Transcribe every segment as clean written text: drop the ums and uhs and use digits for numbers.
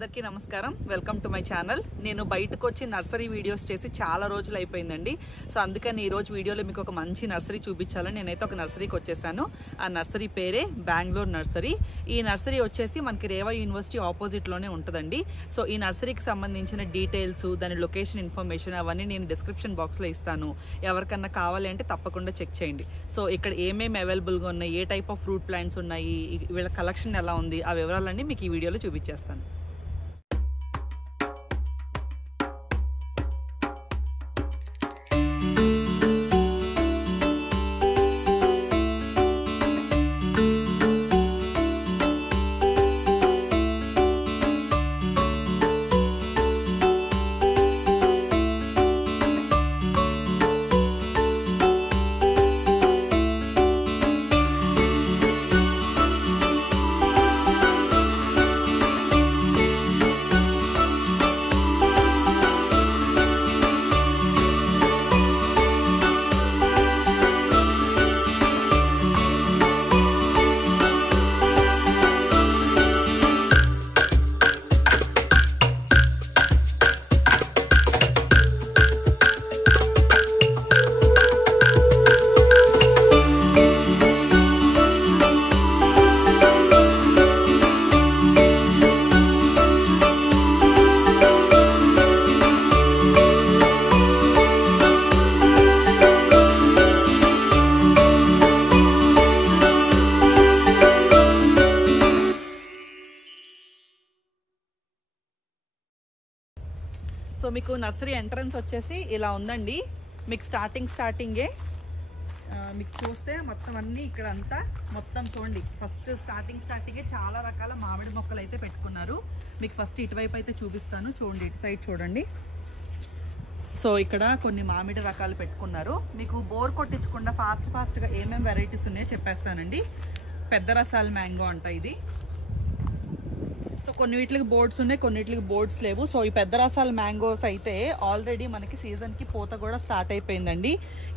అందరికీ నమస్కారం. Welcome to my channel. నేను బయటకు వచ్చి నర్సరీ వీడియోస్ చేసి చాలా రోజులు అయిపోయిందండి. సో అందుకని ఈ రోజు వీడియోలో మీకు ఒక మంచి నర్సరీ చూపించాలని నేనైతే ఒక నర్సరీకి వచ్చేసాను. ఆ నర్సరీ పేరే బెంగళూరు నర్సరీ. ఈ నర్సరీ వచ్చేసి మనకి రేవా యూనివర్సిటీ ఆపోజిట్లోనే ఉంటుందండి. సో ఈ నర్సరీకి సంబంధించిన డీటెయిల్స్, దాని లొకేషన్ ఇన్ఫర్మేషన్ అవన్నీ నేను డిస్క్రిప్షన్ బాక్స్లో ఇస్తాను. ఎవరికన్నా కావాలి అంటే తప్పకుండా చెక్ చేయండి. సో ఇక్కడ ఏమేమి అవైలబుల్గా ఉన్నాయి, ఏ టైప్ ఆఫ్ ఫ్రూట్ ప్లాంట్స్ ఉన్నాయి, వీళ్ళ కలెక్షన్ ఎలా ఉంది, ఆ వివరాలన్నీ మీకు ఈ వీడియోలో చూపించేస్తాను. సో మీకు నర్సరీ ఎంట్రన్స్ వచ్చేసి ఇలా ఉందండి. మీకు స్టార్టింగే మీకు చూస్తే మొత్తం అన్నీ ఇక్కడ అంతా మొత్తం చూడండి. ఫస్ట్ స్టార్టింగే చాలా రకాల మామిడి మొక్కలు అయితే పెట్టుకున్నారు. మీకు ఫస్ట్ ఇటువైపు అయితే చూపిస్తాను. చూడండి, ఇటు సైడ్ చూడండి. సో ఇక్కడ కొన్ని మామిడి రకాలు పెట్టుకున్నారు. మీకు బోర్ కొట్టించకుండా ఫాస్ట్గా ఏమేమి వెరైటీస్ ఉన్నాయో చెప్పేస్తానండి. పెద్ద రసాల మ్యాంగో అంట ఇది. సో కొన్నిటికి బోర్డ్స్ ఉన్నాయి, కొన్నిటికి బోర్డ్స్ లేవు. సో ఈ పెద్ద రసాల మ్యాంగోస్ అయితే ఆల్రెడీ మనకి సీజన్కి పూత కూడా స్టార్ట్ అయిపోయిందండి.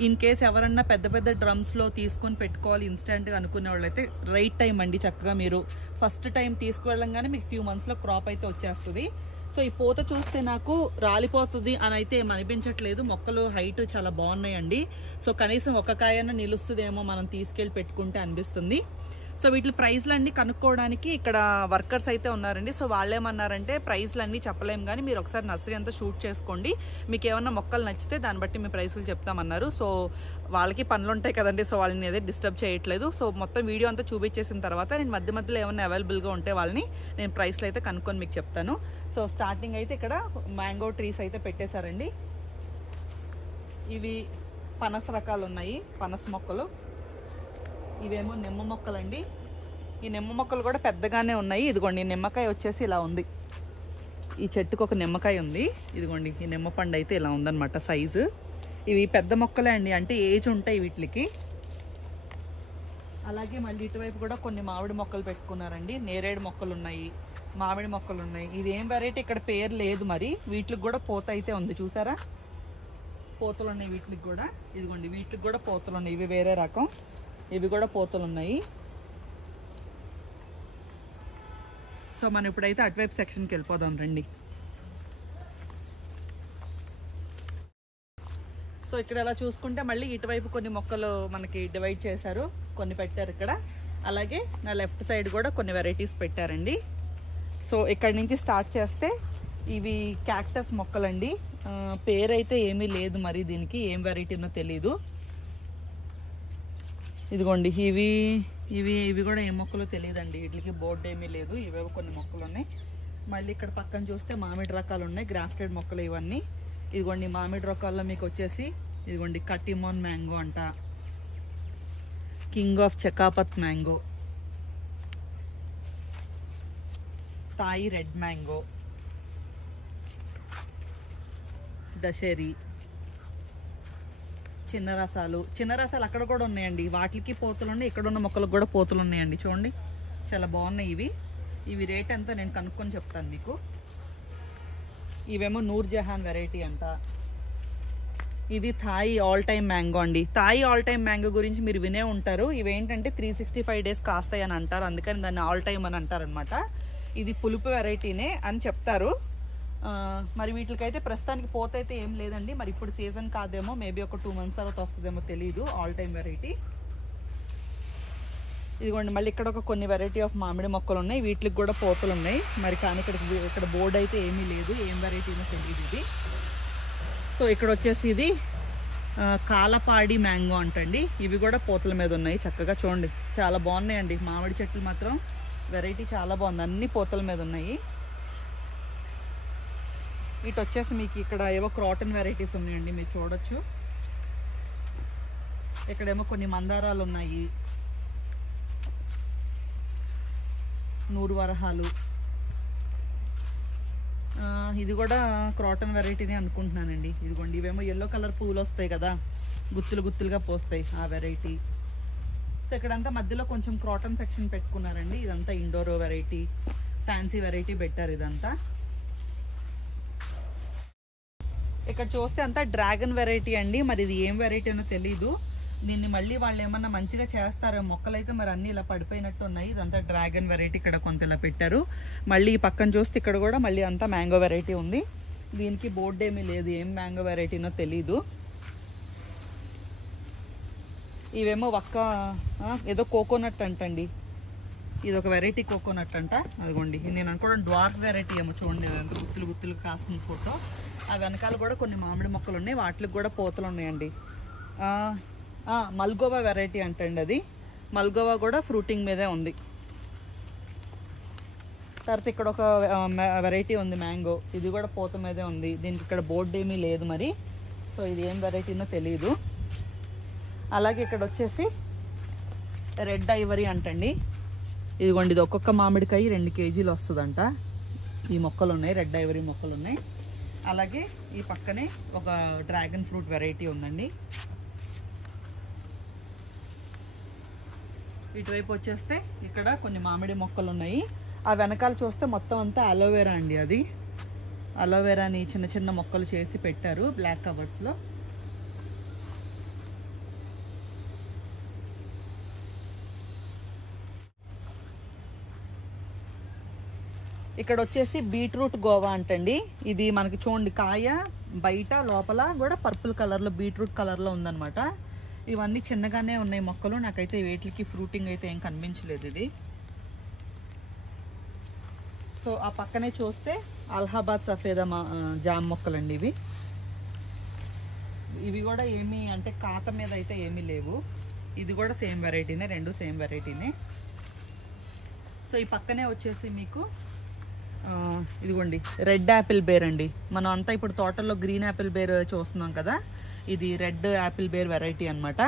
ఇన్ కేస్ ఎవరన్నా పెద్ద డ్రమ్స్లో తీసుకొని పెట్టుకోవాలి ఇన్స్టెంట్గా అనుకునే వాళ్ళైతే రైట్ టైం అండి. చక్కగా మీరు ఫస్ట్ టైం తీసుకువెళ్ళంగానే మీకు ఫ్యూ మంత్స్లో క్రాప్ అయితే వచ్చేస్తుంది. సో ఈ పూత చూస్తే నాకు రాలిపోతుంది అని అయితే ఏం అనిపించట్లేదు. మొక్కలు హైట్ చాలా బాగున్నాయండి. సో కనీసం ఒక కాయన నిలుస్తుందేమో మనం తీసుకెళ్ళి పెట్టుకుంటే అనిపిస్తుంది. సో వీటి ప్రైస్లు అన్నీ కనుక్కోవడానికి ఇక్కడ వర్కర్స్ అయితే ఉన్నారండి. సో వాళ్ళు ఏమన్నారంటే ప్రైస్లు అన్నీ చెప్పలేము, కానీ మీరు ఒకసారి నర్సరీ అంతా షూట్ చేసుకోండి, మీకు ఏమన్నా మొక్కలు నచ్చితే దాన్ని బట్టి మీ ప్రైస్లు చెప్తామన్నారు. సో వాళ్ళకి పనులు ఉంటాయి కదండి, సో వాళ్ళని ఏదైతే డిస్టర్బ్ చేయట్లేదు. సో మొత్తం వీడియో అంతా చూపించేసిన తర్వాత నేను మధ్యలో ఏమన్నా అవైలబుల్గా ఉంటే వాళ్ళని నేను ప్రైస్లు అయితే కనుక్కొని మీకు చెప్తాను. సో స్టార్టింగ్ అయితే ఇక్కడ మ్యాంగో ట్రీస్ అయితే పెట్టేశారండి. ఇవి పనస రకాలు ఉన్నాయి, పనస మొక్కలు. ఇవేమో నిమ్మ మొక్కలండి. ఈ నిమ్మ మొక్కలు కూడా పెద్దగానే ఉన్నాయి. ఇదిగోండి, నిమ్మకాయ వచ్చేసి ఇలా ఉంది. ఈ చెట్టుకు ఒక నిమ్మకాయ ఉంది. ఇదిగోండి, ఈ నిమ్మ పండు అయితే ఇలా ఉందన్నమాట సైజు. ఇవి పెద్ద మొక్కలే అండి, అంటే ఏజ్ ఉంటాయి వీటికి. అలాగే మళ్ళీ ఇటువైపు కూడా కొన్ని మామిడి మొక్కలు పెట్టుకున్నారండి. నేరేడు మొక్కలు ఉన్నాయి, మామిడి మొక్కలు ఉన్నాయి. ఇది ఏం వెరైటీ ఇక్కడ పేరు లేదు, మరి వీటికి కూడా పూత అయితే ఉంది. చూసారా, పూతలు ఉన్నాయి వీటికి కూడా. ఇదిగోండి, వీటికి కూడా పూతలు ఉన్నాయి. ఇవి వేరే రకం, ఇవి కూడా పూతలు ఉన్నాయి. సో మనం ఇప్పుడైతే అటువైపు సెక్షన్కి వెళ్ళిపోదాం రండి. సో ఇక్కడ ఎలా చూసుకుంటే మళ్ళీ ఇటువైపు కొన్ని మొక్కలు మనకి డివైడ్ చేశారు, కొన్ని పెట్టారు ఇక్కడ. అలాగే నా లెఫ్ట్ సైడ్ కూడా కొన్ని వెరైటీస్ పెట్టారండి. సో ఇక్కడి నుంచి స్టార్ట్ చేస్తే ఇవి క్యాక్టస్ మొక్కలండి. పేరైతే ఏమీ లేదు, మరి దీనికి ఏం వెరైటీనో తెలీదు. ఇదిగోండి, ఇవి కూడా ఏ మొక్కలో తెలియదండి. వీటికి బోర్డు ఏమీ లేదు. ఇవేవో కొన్ని మొక్కలు ఉన్నాయి. మళ్ళీ ఇక్కడ పక్కన చూస్తే మామిడి రకాలు ఉన్నాయి, గ్రాఫ్టెడ్ మొక్కలు ఇవన్నీ. ఇదిగోండి, మామిడి రకాల్లో మీకు వచ్చేసి ఇదిగోండి కటిమోన్ మ్యాంగో అంట, కింగ్ ఆఫ్ చకాపత్ మ్యాంగో, తాయి రెడ్ మ్యాంగో, దశేరి, చిన్న రసాలు అక్కడ కూడా ఉన్నాయండి. వాటికి పోతులు ఉన్నాయి, ఇక్కడ ఉన్న మొక్కలకు కూడా పోతులు ఉన్నాయండి. చూడండి, చాలా బాగున్నాయి. ఇవి రేట్ ఎంత నేను కనుక్కొని చెప్తాను మీకు. ఇవేమో నూర్ జహాన్ వెరైటీ అంట. ఇది థాయి ఆల్ టైమ్ మ్యాంగో అండి. థాయి ఆల్ టైమ్ మ్యాంగో గురించి మీరు వినే ఉంటారు. ఇవేంటంటే 365 days కాస్తాయి అని అంటారు, అందుకని దాన్ని ఆల్ టైమ్ అని అంటారు అనమాట. ఇది పులుపు వెరైటీనే అని చెప్తారు. మరి వీటికైతే ప్రస్తుతానికి పోతైతే ఏం లేదండి. మరి ఇప్పుడు సీజన్ కాదేమో, మేబీ ఒక 2 months తర్వాత వస్తుందేమో తెలియదు. All time variety. ఇదిగోండి మళ్ళీ ఇక్కడ ఒక కొన్ని వెరైటీ ఆఫ్ మామిడి మొక్కలు ఉన్నాయి. వీటికి కూడా పోతలు ఉన్నాయి. మరి కానీ ఇక్కడ బోర్డు అయితే ఏమీ లేదు, ఏం వెరైటీనో తెలియదు ఇది. సో ఇక్కడ వచ్చేసి ఇది కాలపాడి మ్యాంగో అంటండి. ఇవి కూడా పోతల మీద ఉన్నాయి. చక్కగా చూడండి, చాలా బాగున్నాయండి. మామిడి చెట్లు మాత్రం వెరైటీ చాలా బాగుంది, అన్ని పోతల మీద ఉన్నాయి. ఇటు వచ్చేసి మీకు ఇక్కడ ఏవో క్రాటన్ వెరైటీస్ ఉన్నాయండి, మీరు చూడొచ్చు. ఇక్కడేమో కొన్ని మందారాలు ఉన్నాయి, నూరు వరహాలు. ఇది కూడా క్రాటన్ వెరైటీని అనుకుంటున్నానండి. ఇదిగోండి ఇవేమో ఎల్లో కలర్ పూలు వస్తాయి కదా, గుత్తులు గుత్తులుగా పోస్తాయి, ఆ వెరైటీ. సో ఇక్కడంతా మధ్యలో కొంచెం క్రాటన్ సెక్షన్ పెట్టుకున్నారండి. ఇదంతా ఇండోర్ వెరైటీ, ఫ్యాన్సీ వెరైటీ పెట్టారు ఇదంతా. ఇక్కడ చూస్తే అంతా డ్రాగన్ వెరైటీ అండి. మరి ఇది ఏం వెరైటీ అనో తెలీదు. దీన్ని మళ్ళీ వాళ్ళు ఏమన్నా మంచిగా చేస్తారో, మొక్కలైతే మరి అన్ని ఇలా పడిపోయినట్టు ఉన్నాయి. ఇదంతా డ్రాగన్ వెరైటీ, ఇక్కడ కొంత ఇలా పెట్టారు. మళ్ళీ ఈ పక్కన చూస్తే ఇక్కడ కూడా మళ్ళీ అంతా మ్యాంగో వెరైటీ ఉంది. దీనికి బోర్డు ఏమీ లేదు, ఏం మ్యాంగో వెరైటీనో తెలీదు. ఇవేమో ఏదో కోకోనట్ అంటండి, ఇది ఒక వెరైటీ కోకోనట్ అంట. అదిగోండి నేను అనుకోవడం డ్వార్ఫ్ వెరైటీ ఏమో, చూడండి అంత గుత్తులు గుత్తులు కాసిన ఫోటో. ఆ వెనకాల కూడా కొన్ని మామిడి మొక్కలు ఉన్నాయి, వాటికి కూడా పోతలు ఉన్నాయండి. మల్గోవా వెరైటీ అంటండి అది. మల్గోవా కూడా ఫ్రూటింగ్ మీదే ఉంది. తర్వాత ఇక్కడ ఒక వెరైటీ ఉంది మ్యాంగో, ఇది కూడా పోత మీదే ఉంది. దీనికి ఇక్కడ బోర్డు ఏమీ లేదు మరి, సో ఇది ఏం వెరైటీనో తెలియదు. అలాగే ఇక్కడ వచ్చేసి రెడ్ ఐవరీ అంటండి. ఇదిగోండి ఇది ఒక్కొక్క మామిడికాయ 2 kgs వస్తుందంట. ఈ మొక్కలు ఉన్నాయి, రెడ్ ఐవరీ మొక్కలు ఉన్నాయి. అలాగే ఈ పక్కనే ఒక డ్రాగన్ ఫ్రూట్ వెరైటీ ఉందండి. ఇటువైపు వచ్చేస్తే ఇక్కడ కొన్ని మామిడి మొక్కలు ఉన్నాయి. ఆ వెనకాల చూస్తే మొత్తం అంతా అలోవెరా అండి. అది అలోవెరాని చిన్న చిన్న మొక్కలు చేసి పెట్టారు బ్లాక్ కవర్స్లో. ఇక్కడ వచ్చేసి బీట్రూట్ గోవా అంటండి. ఇది మనకి చూడండి కాయ బయట లోపల కూడా పర్పుల్ కలర్లో, బీట్రూట్ కలర్లో ఉందన్నమాట. ఇవన్నీ చిన్నగానే ఉన్నాయి మొక్కలు, నాకైతే వీటికి ఫ్రూటింగ్ అయితే ఏం కనిపించలేదు ఇది. సో ఆ పక్కనే చూస్తే అలహాబాద్ సఫేదా జామ్ మొక్కలండి ఇవి. ఇవి కూడా ఏమీ అంటే కాత మీద అయితే ఏమీ లేవు. ఇది కూడా సేమ్ వెరైటీనే, 2 సేమ్ వెరైటీనే. సో ఈ పక్కనే వచ్చేసి మీకు ఇదిగోండి రెడ్ యాపిల్ బేర్ అండి. మనం అంతా ఇప్పుడు తోటల్లో గ్రీన్ యాపిల్ బేర్ చూస్తున్నాం కదా, ఇది రెడ్ యాపిల్ బేర్ వెరైటీ అనమాట.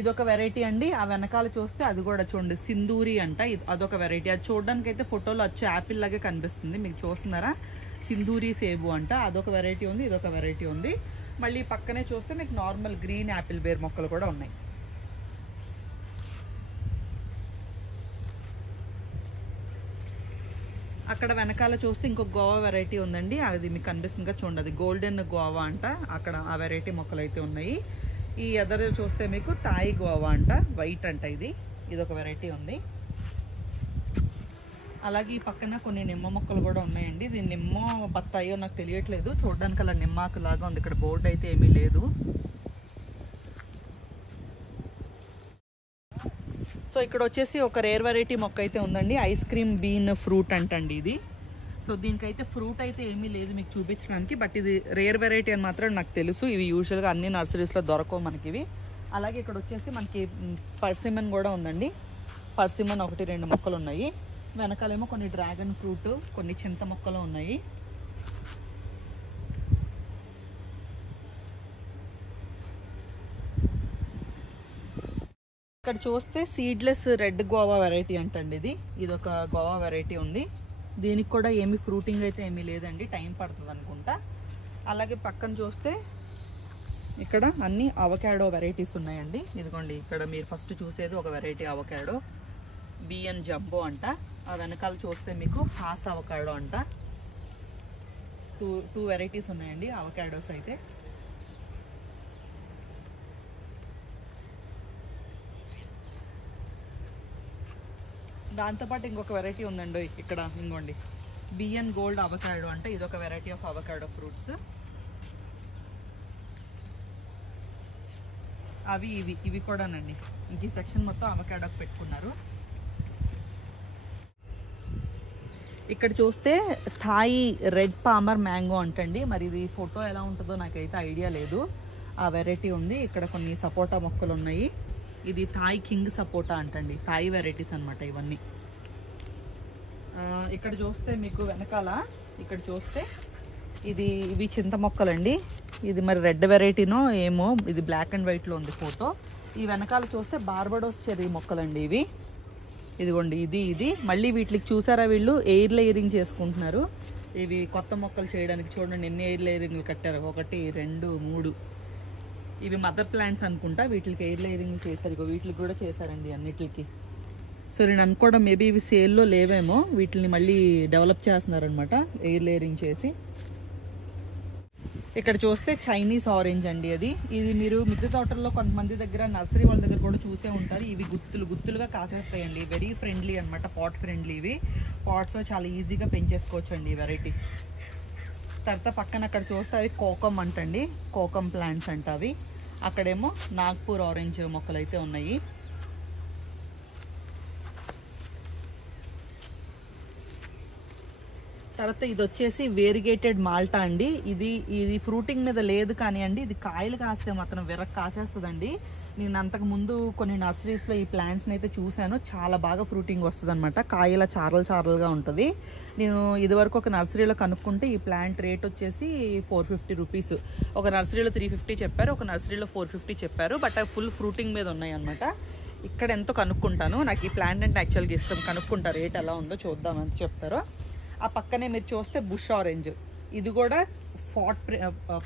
ఇదొక వెరైటీ అండి. ఆ వెనకాల చూస్తే అది కూడా చూడండి సింధూరి అంట, అదొక వెరైటీ. అది చూడడానికి అయితే ఫోటోలో వచ్చి యాపిల్ లాగే కనిపిస్తుంది, మీకు చూస్తున్నారా, సింధూరి సేబు అంట. అదొక వెరైటీ ఉంది, ఇదొక వెరైటీ ఉంది. మళ్ళీ పక్కనే చూస్తే మీకు నార్మల్ గ్రీన్ యాపిల్ బేర్ మొక్కలు కూడా ఉన్నాయి. అక్కడ వెనకాల చూస్తే ఇంకొక గోవా వెరైటీ ఉందండి, అది మీకు కనిపిస్తుంది కదా చూడండి, అది గోల్డెన్ గోవా అంట. అక్కడ ఆ వెరైటీ మొక్కలు అయితే ఉన్నాయి. ఈ ఎదరు చూస్తే మీకు తాయి గోవా అంట, వైట్ అంట. ఇదొక వెరైటీ ఉంది. అలాగే ఈ పక్కన కొన్ని నిమ్మ మొక్కలు కూడా ఉన్నాయండి. ఇది నిమ్మ బత్తాయో నాకు తెలియట్లేదు, చూడడానికి అలా నిమ్మాకు లాగా ఉంది. ఇక్కడ బోర్డు అయితే ఏమీ లేదు. సో ఇక్కడ వచ్చేసి ఒక రేర్ వెరైటీ మొక్క అయితే ఉందండి, ఐస్ క్రీమ్ బీన్ ఫ్రూట్ అంటండి ఇది. సో దీనికైతే ఫ్రూట్ అయితే ఏమీ లేదు మీకు చూపించడానికి, బట్ ఇది రేర్ వెరైటీ అని మాత్రం నాకు తెలుసు. ఇవి యూజువల్గా అన్ని నర్సరీస్లో దొరకవు మనకి ఇవి. అలాగే ఇక్కడ వచ్చేసి మనకి పర్సిమన్ కూడా ఉందండి. పర్సిమన్ 1-2 మొక్కలు ఉన్నాయి. వెనకాలేమో కొన్ని డ్రాగన్ ఫ్రూట్, కొన్ని చింత మొక్కలు ఉన్నాయి. ఇక్కడ చూస్తే సీడ్లెస్ రెడ్ గోవా వెరైటీ అంటండి ఇది. ఇదొక గోవా వెరైటీ ఉంది. దీనికి కూడా ఏమీ ఫ్రూటింగ్ అయితే ఏమీ లేదండి, టైం పడుతుంది అనుకుంటా. అలాగే పక్కన చూస్తే ఇక్కడ అన్ని అవకాడో వెరైటీస్ ఉన్నాయండి. ఇదిగోండి ఇక్కడ మీరు ఫస్ట్ చూసేది ఒక వెరైటీ అవకాడో, బిఎన్ జంబో అంట. ఆ వెనకాల చూస్తే మీకు హాస్ అవకాడో అంట. టూ వెరైటీస్ ఉన్నాయండి అవకాడోస్ అయితే. దాంతోపాటు ఇంకొక వెరైటీ ఉందండి ఇక్కడ, ఇంకోండి బిఎన్ గోల్డ్ అవకాడో అంటే ఇదొక వెరైటీ ఆఫ్ అవకాడో ఫ్రూట్స్. అవి ఇవి కూడానండి. ఇంక ఈ సెక్షన్ మొత్తం అవకాడోకి పెట్టుకున్నారు. ఇక్కడ చూస్తే థాయ్ రెడ్ పామర్ మ్యాంగో అంటండి. మరి ఇది ఫోటో ఎలా ఉంటుందో నాకైతే ఐడియా లేదు. ఆ వెరైటీ ఉంది. ఇక్కడ కొన్ని సపోటా మొక్కలు ఉన్నాయి. ఇది థాయ్ కింగ్ సపోటా అంటండి. థాయ్ వెరైటీస్ అనమాట ఇవన్నీ. ఇక్కడ చూస్తే మీకు వెనకాల ఇక్కడ చూస్తే ఇవి చింత మొక్కలండి. ఇది మరి రెడ్ వెరైటీనో ఏమో, ఇది బ్లాక్ అండ్ వైట్లో ఉంది ఫోటో. ఈ వెనకాల చూస్తే బార్బడోస్ చెర్రీ మొక్కలండి ఇవి. ఇదిగోండి ఇది మళ్ళీ వీటికి చూసారా, వీళ్ళు ఎయిర్ లేయరింగ్ చేసుకుంటున్నారు. ఇవి కొత్త మొక్కలు చేయడానికి చూడండి ఎన్ని ఎయిర్ లేయరింగ్లు కట్టారు. 1 2 3. ఇవి మదర్ ప్లాంట్స్ అనుకుంటా. వీటికి ఎయిర్ లేయరింగ్ చేశారు. వీటికి కూడా చేశారండి అన్నిటికి. సో నేను అనుకోవడం మేబీ ఇవి సేల్లో లేవేమో, వీటిని మళ్ళీ డెవలప్ చేస్తున్నారనమాట ఎయిర్ లేయరింగ్ చేసి. ఇక్కడ చూస్తే చైనీస్ ఆరెంజ్ అండి. ఇది మీరు మిద్దె తోటల్లో కొంతమంది దగ్గర, నర్సరీ వాళ్ళ దగ్గర కూడా చూసే ఉంటారు. ఇవి గుత్తులుగా కాసేస్తాయండి. వెరీ ఫ్రెండ్లీ అనమాట, పాట్ ఫ్రెండ్లీ. ఇవి పాట్స్లో చాలా ఈజీగా పెంచేసుకోవచ్చు అండి ఈ వెరైటీ. తర్వాత పక్కన అక్కడ చూస్తే అవి కోకమ్ అంటండి, కోకమ్ ప్లాంట్స్ అంట అవి. అక్కడేమో నాగ్పూర్ ఆరెంజ్ మొక్కలు అయితే ఉన్నాయి. తర్వాత ఇది వచ్చేసి వేరిగేటెడ్ మాల్టా అండి. ఇది ఫ్రూటింగ్ మీద లేదు కానీ అండి, ఇది కాయలు కాస్తే మాత్రం విరక్ కాసేస్తుందండి. నేను అంతకు ముందు కొన్ని నర్సరీస్లో ఈ ప్లాంట్స్ని అయితే చూశాను. చాలా బాగా ఫ్రూటింగ్ వస్తుంది అనమాట. కాయల చారలుగా ఉంటుంది. నేను ఇదివరకు ఒక నర్సరీలో కనుక్కుంటే ఈ ప్లాంట్ రేట్ వచ్చేసి 450 రూపీస్. ఒక నర్సరీలో 350 చెప్పారు, ఒక నర్సరీలో 450 చెప్పారు. బట్ అవి ఫుల్ ఫ్రూటింగ్ మీద ఉన్నాయి అనమాట. ఇక్కడ ఎంతో కనుక్కుంటాను. నాకు ఈ ప్లాంట్ అంటే యాక్చువల్గా ఇష్టం. కనుక్కుంటా రేట్ ఎలా ఉందో చూద్దాం ఎంత చెప్తారో. ఆ పక్కనే మీరు చూస్తే బుష్ ఆరెంజ్. ఇది కూడా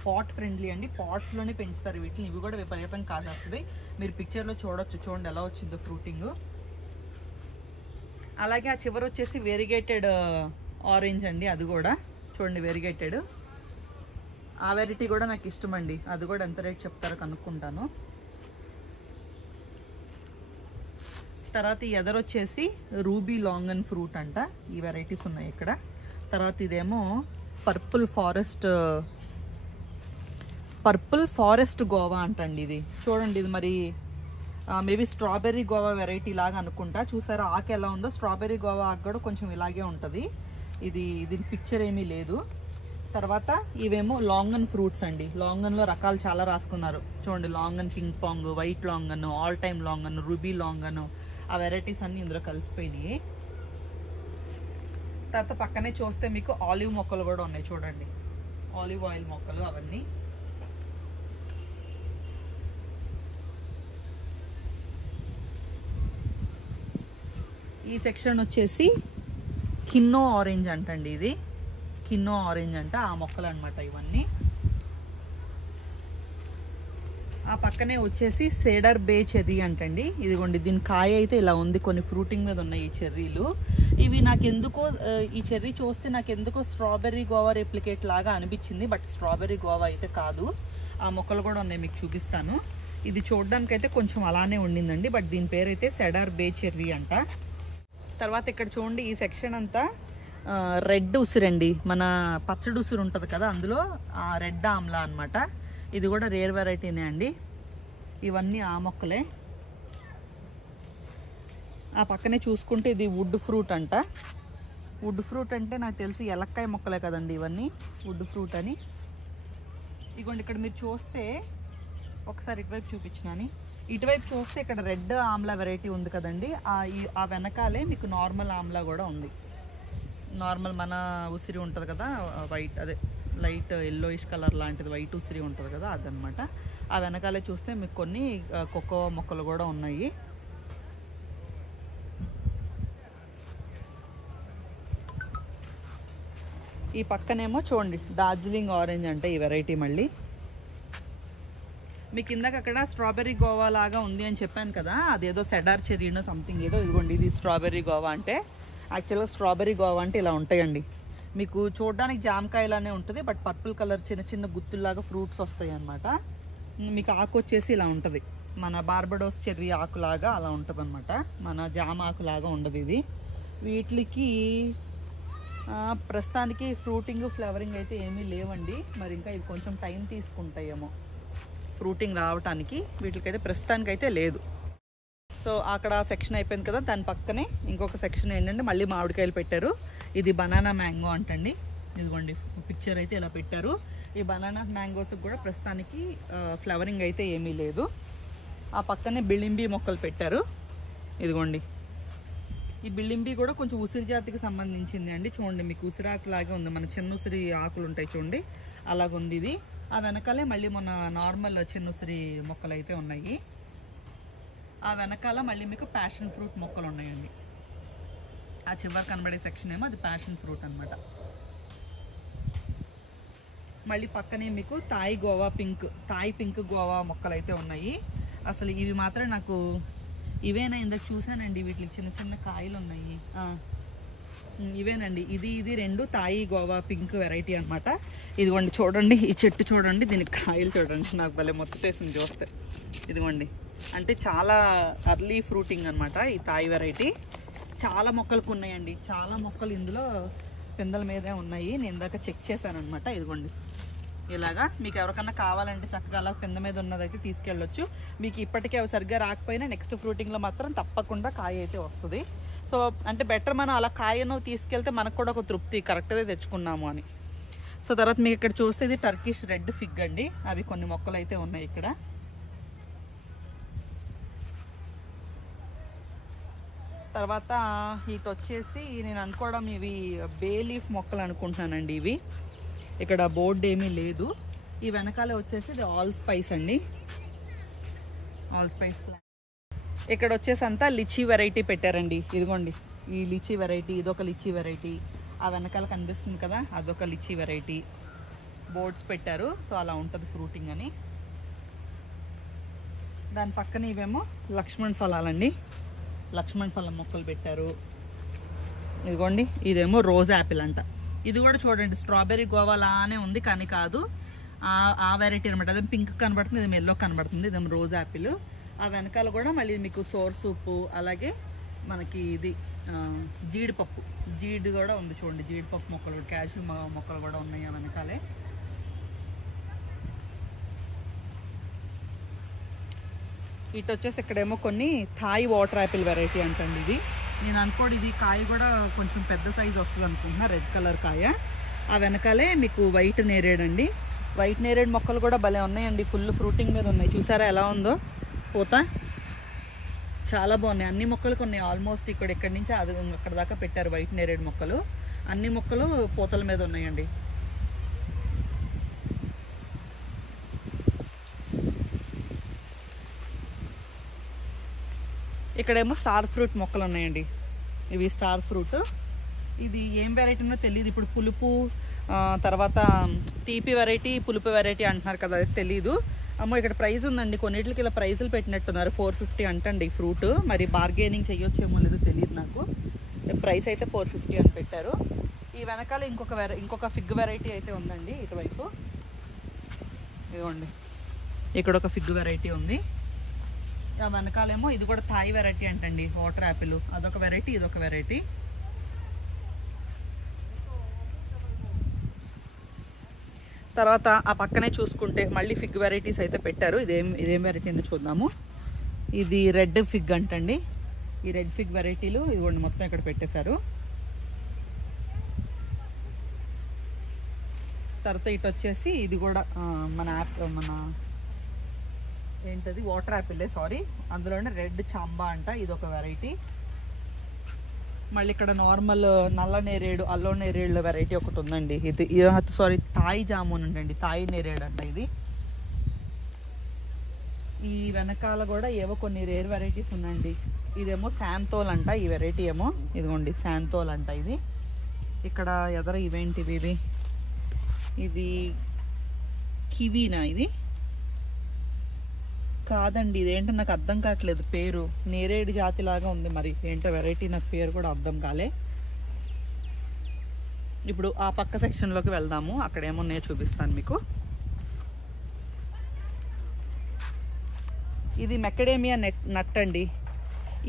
పాట్ ఫ్రెండ్లీ అండి. పాట్స్లోనే పెంచుతారు వీటిని. ఇవి కూడా విపరీతంగా కాసేస్తుంది. మీరు పిక్చర్లో చూడండి ఎలా వచ్చిందో ఫ్రూటింగ్. అలాగే ఆ చివరి వచ్చేసి వేరిగేటెడ్ ఆరెంజ్ అండి. అది కూడా చూడండి వేరిగేటెడ్. ఆ వెరైటీ కూడా నాకు ఇష్టం అండి. అది కూడా ఎంత రేట్ చెప్తారో కనుక్కుంటాను. తర్వాత ఈ ఎదరొచ్చేసి రూబీ లాంగన్ ఫ్రూట్ అంట. ఈ వెరైటీస్ ఉన్నాయి ఇక్కడ. తర్వాత ఇదేమో పర్పుల్ ఫారెస్ట్ గోవా అంటండి. ఇది చూడండి, ఇది మరి మేబీ స్ట్రాబెర్రీ గోవా వెరైటీ లాగా అనుకుంటా. చూసారా ఆకు ఎలా ఉందో? స్ట్రాబెర్రీ గోవా ఆకు కూడా కొంచెం ఇలాగే ఉంటుంది. దీని పిక్చర్ ఏమీ లేదు. తర్వాత ఇవేమో లాంగన్ ఫ్రూట్స్ అండి. లాంగన్లో రకాలు చాలా రాసుకున్నారు చూడండి. లాంగన్ ping pong, white లాంగన్, all time లాంగన్, ruby లాంగన్, ఆ వెరైటీస్ అన్నీ ఇందులో కలిసిపోయినాయి. తర్వాత పక్కనే చూస్తే మీకు ఆలివ్ మొక్కలు కూడా ఉన్నాయి చూడండి. ఆలివ్ ఆయిల్ మొక్కలు అవన్నీ. ఈ సెక్షన్ వచ్చేసి కిన్నో ఆరెంజ్ అంటండి. ఇది కిన్నో ఆరెంజ్ అంట. ఆ మొక్కలు అనమాట ఇవన్నీ. ఆ పక్కనే వచ్చేసి సేడర్ బే చెర్రీ అంటండి. ఇదిగోండి, దీని కాయ అయితే ఇలా ఉంది. కొన్ని ఫ్రూటింగ్ మీద ఉన్నాయి ఈ చెర్రీలు. ఇవి నాకెందుకో ఈ చెర్రీ చూస్తే నాకెందుకో స్ట్రాబెర్రీ గోవా రెప్లికేట్ లాగా అనిపించింది. బట్ స్ట్రాబెర్రీ గోవా అయితే కాదు. ఆ మొక్కలు కూడా ఉన్నాయి, మీకు చూపిస్తాను. ఇది చూడడానికి అయితే కొంచెం అలానే ఉండిందండి. బట్ దీని పేరు అయితే సెడార్ బే చెర్రీ అంట. తర్వాత ఇక్కడ చూడండి, ఈ సెక్షన్ అంతా రెడ్ ఉసిరండి. మన పచ్చడి ఉసిరు ఉంటుంది కదా, అందులో ఆ రెడ్ ఆమ్లా అనమాట. ఇది కూడా రేర్ వెరైటీనే అండి. ఇవన్నీ ఆ మొక్కలే. ఆ పక్కనే చూసుకుంటే ఇది వుడ్ ఫ్రూట్ అంట. వుడ్ ఫ్రూట్ అంటే నాకు తెలిసి ఎలక్కాయ మొక్కలే కదండి ఇవన్నీ, వుడ్ ఫ్రూట్ అని. ఇదిగోండి, ఇక్కడ మీరు చూస్తే ఒకసారి ఇటువైపు చూపించినాని. ఇటువైపు చూస్తే ఇక్కడ రెడ్ ఆమ్లా వెరైటీ ఉంది కదండి. ఆ వెనకాలే మీకు నార్మల్ ఆమ్లా కూడా ఉంది. నార్మల్ మన ఉసిరి ఉంటుంది కదా, వైట్, అదే లైట్ ఎల్లోయిష్ కలర్ లాంటిది వైట్ ఉసిరి ఉంటుంది కదా, అదనమాట. ఆ వెనకాలే చూస్తే మీకు కొన్ని కోకో మొక్కలు కూడా ఉన్నాయి. ఈ పక్కనేమో చూడండి డార్జిలింగ్ ఆరెంజ్ అంటే ఈ వెరైటీ. మళ్ళీ మీకు ఇందాక అక్కడ స్ట్రాబెర్రీ గోవా లాగా ఉంది అని చెప్పాను కదా, అదేదో సెడార్ చెర్రీనో సంథింగ్ ఏదో. ఇదిగోండి, ఇది స్ట్రాబెర్రీ గోవా అంటే. యాక్చువల్గా స్ట్రాబెర్రీ గోవా అంటే ఇలా ఉంటాయండి. మీకు చూడడానికి జామకాయలానే ఉంటుంది, బట్ పర్పుల్ కలర్ చిన్న చిన్న గుత్తుల్లాగా ఫ్రూట్స్ వస్తాయి అన్నమాట. మీకు ఆకు వచ్చేసి ఇలా ఉంటుంది. మన బార్బడోస్ చెర్రీ ఆకులాగా అలా ఉంటుంది అనమాట, మన జామ ఆకులాగా ఉండదు ఇది. వీటికి ప్రస్తుతానికి ఫ్రూటింగ్ ఫ్లవరింగ్ అయితే ఏమీ లేవండి, మరి ఇంకా ఇవి కొంచెం టైం తీసుకుంటాయేమో ఫ్రూటింగ్ రావటానికి. వీటికైతే ప్రస్తుతానికైతే లేదు. సో అక్కడ సెక్షన్ అయిపోయింది కదా, దాని పక్కనే ఇంకొక సెక్షన్ ఏంటంటే మళ్ళీ మామిడికాయలు పెట్టారు. ఇది బనానా మ్యాంగో అంటండి. ఇదిగోండి పిక్చర్ అయితే ఇలా పెట్టారు. ఈ బనానా మ్యాంగోస్కి కూడా ప్రస్తుతానికి ఫ్లవరింగ్ అయితే ఏమీ లేదు. ఆ పక్కనే బిళింబి మొక్కలు పెట్టారు. ఇదిగోండి ఈ బిళింబి కూడా కొంచెం ఉసిరి జాతికి సంబంధించింది అండి. చూడండి మీకు ఉసిరాకు లాగే ఉంది, మన చిన్న ఉసిరి ఆకులు ఉంటాయి చూడండి, అలాగుంది ఇది. ఆ వెనకాలే మళ్ళీ మన నార్మల్ చిన్న ఉసిరి మొక్కలు అయితే ఉన్నాయి. ఆ వెనకాల మళ్ళీ మీకు ప్యాషన్ ఫ్రూట్ మొక్కలు ఉన్నాయండి. ఆ చివరి కనబడే సెక్షన్ ఏమో అది ప్యాషన్ ఫ్రూట్ అనమాట. మళ్ళీ పక్కనే మీకు తాయి పింక్ గోవా మొక్కలు అయితే ఉన్నాయి. అసలు ఇవి మాత్రం నాకు ఇవేనా ఇందాక చూసానండి, వీటికి చిన్న చిన్న కాయలు ఉన్నాయి. ఇవేనండి, ఇది రెండు తాయి గోవా పింక్ వెరైటీ అనమాట. ఇదిగోండి చూడండి, ఈ చెట్టు చూడండి, దీనికి కాయలు చూడండి, నాకు భలే ముచ్చటేసింది చూస్తే. ఇదిగోండి అంటే చాలా అర్లీ ఫ్రూటింగ్ అనమాట ఈ తాయి వెరైటీ. చాలా మొక్కలకు ఉన్నాయండి, చాలా మొక్కలు ఇందులో పిందెల మీదే ఉన్నాయి. నేను ఇందాక చెక్ చేశాను అనమాట. ఇదిగోండి ఇలాగా మీకు ఎవరికన్నా కావాలంటే చక్కగా అలా పింద మీద ఉన్నదైతే తీసుకెళ్ళొచ్చు. మీకు ఇప్పటికే అవి సరిగ్గా రాకపోయినా నెక్స్ట్ ఫ్రూటింగ్లో మాత్రం తప్పకుండా కాయ అయితే వస్తుంది. సో అంటే బెటర్ మనం అలా కాయను తీసుకెళ్తే మనకు కూడా ఒక తృప్తి, కరెక్ట్గా తెచ్చుకున్నాము అని. సో తర్వాత మీకు ఇక్కడ చూస్తే ఇది టర్కిష్ రెడ్ ఫిగ్ అండి. అవి కొన్ని మొక్కలు అయితే ఉన్నాయి ఇక్కడ. తర్వాత ఇటు వచ్చేసి నేను అనుకోవడం ఇవి బే లీఫ్ మొక్కలు అనుకుంటున్నానండి. ఇవి ఇక్కడ బోర్డు ఏమీ లేదు. ఈ వెనకాల వచ్చేసి ఇది ఆల్ స్పైస్ అండి, ఆల్ స్పైస్ ప్లాంట్. ఇక్కడ వచ్చేసి అంతా లిచీ వెరైటీ పెట్టారండి. ఇదిగోండి ఈ లిచీ వెరైటీ, ఇదొక లిచీ వెరైటీ. ఆ వెనకాల కనిపిస్తుంది కదా, అదొక లిచీ వెరైటీ. బోర్డ్స్ పెట్టారు, సో అలా ఉంటుంది ఫ్రూటింగ్ అని. దాని పక్కన ఇవేమో లక్ష్మణ్ ఫలాలండి, లక్ష్మణ్ ఫలం మొక్కలు పెట్టారు. ఇదిగోండి ఇదేమో రోజ్ యాపిల్ అంట. ఇది కూడా చూడండి స్ట్రాబెర్రీ గోవా లానే ఉంది కానీ కాదు, ఆ వెరైటీ అనమాట. అదే పింక్ కనబడుతుంది, ఇది ఎల్లో కనబడుతుంది, ఇదేమో రోజ్ యాపిల్. ఆ వెనకాల కూడా మళ్ళీ మీకు సోర్ సూపు, అలాగే మనకి ఇది జీడిపప్పు, జీడి కూడా ఉంది చూడండి, జీడిపప్పు మొక్కలు, క్యాష్యూ మొక్కలు కూడా ఉన్నాయి ఆ వెనకాలే. ఇటు వచ్చేసి ఇక్కడేమో కొన్ని థాయ్ వాటర్ యాపిల్ వెరైటీ అంటండి. ఇది నేను అనుకోండి ఇది కాయ కూడా కొంచెం పెద్ద సైజు వస్తుంది అనుకుంటున్నా, రెడ్ కలర్ కాయ. ఆ వెనకాలే మీకు వైట్ నేరేడ్ అండి. వైట్ నేరేడ్ మొక్కలు కూడా భలే ఉన్నాయండి, ఫుల్ ఫ్రూటింగ్ మీద ఉన్నాయి. చూసారా ఎలా ఉందో పూత, చాలా బాగున్నాయి. అన్ని మొక్కలు కొన్ని ఆల్మోస్ట్ ఇక్కడి నుంచి అది అక్కడ దాకా పెట్టారు వైట్ నేరేడ్ మొక్కలు. అన్ని మొక్కలు పూతల మీద ఉన్నాయండి. ఇక్కడేమో స్టార్ ఫ్రూట్ మొక్కలు ఉన్నాయండి. ఇవి స్టార్ ఫ్రూట్. ఇది ఏం వెరైటీనో తెలియదు. ఇప్పుడు పులుపు తర్వాత తీపి వెరైటీ, పులుపు వెరైటీ అంటున్నారు కదా, అది తెలీదు. అమ్మో ఇక్కడ ప్రైజ్ ఉందండి, కొన్నిటికి ఇలా ప్రైజులు పెట్టినట్టున్నారు. 450 అంటండి ఈ ఫ్రూట్. మరి బార్గెనింగ్ చేయొచ్చేమో లేదో తెలియదు నాకు. ప్రైస్ అయితే 450 అని పెట్టారు. ఈ వెనకాల ఇంకొక ఫిగ్ వెరైటీ అయితే ఉందండి ఇటువైపు. ఇదిగోండి ఇక్కడ ఒక ఫిగ్ వెరైటీ ఉంది. ఆ వెనకాలేమో ఇది కూడా థాయ్ వెరైటీ అంటండి, వాటర్ యాపిల్. అదొక వెరైటీ, ఇదొక వెరైటీ. తర్వాత ఆ పక్కనే చూసుకుంటే మళ్ళీ ఫిగ్ వెరైటీస్ అయితే పెట్టారు. ఇదేం వెరైటీ అని చూద్దాము. ఇది రెడ్ ఫిగ్ అంటండి. ఈ రెడ్ ఫిగ్ వెరైటీలు ఇదిగోండి మొత్తం ఇక్కడ పెట్టేశారు. తర్వాత ఇటు వచ్చేసి ఇది కూడా మన ఏంటది వాటర్ యాపిల్, సారీ, అందులోనే రెడ్ చాంబా అంట, ఇదొక వెరైటీ. మళ్ళీ ఇక్కడ నార్మల్ నల్ల నేరేడు, అల్లో నేరేడు వెరైటీ ఒకటి ఉందండి. ఇది సారీ తాయి జామున్ అండి, తాయి నేరేడు అంట ఇది. ఈ వెనకాల కూడా ఏవో కొన్ని రేర్ వెరైటీస్ ఉన్నాయండి. ఇదేమో శాంతోల్ అంట, ఈ వెరైటీ ఏమో ఇదిగోండి శాంతోల్ అంట ఇది. ఇక్కడ ఎదర ఇవేంటివి ఇవి, ఇది కివీనా, ఇది కాదండి, ఇదేంటో నాకు అర్థం కావట్లేదు పేరు. నేరేడు జాతి లాగా ఉంది, మరి ఏంటో వెరైటీ నాకు పేరు కూడా అర్థం కాలే. ఇప్పుడు ఆ పక్క సెక్షన్లోకి వెళ్దాము, అక్కడ ఏమున్నాయో చూపిస్తాను మీకు. ఇది మెకడేమియా నట్ అండి.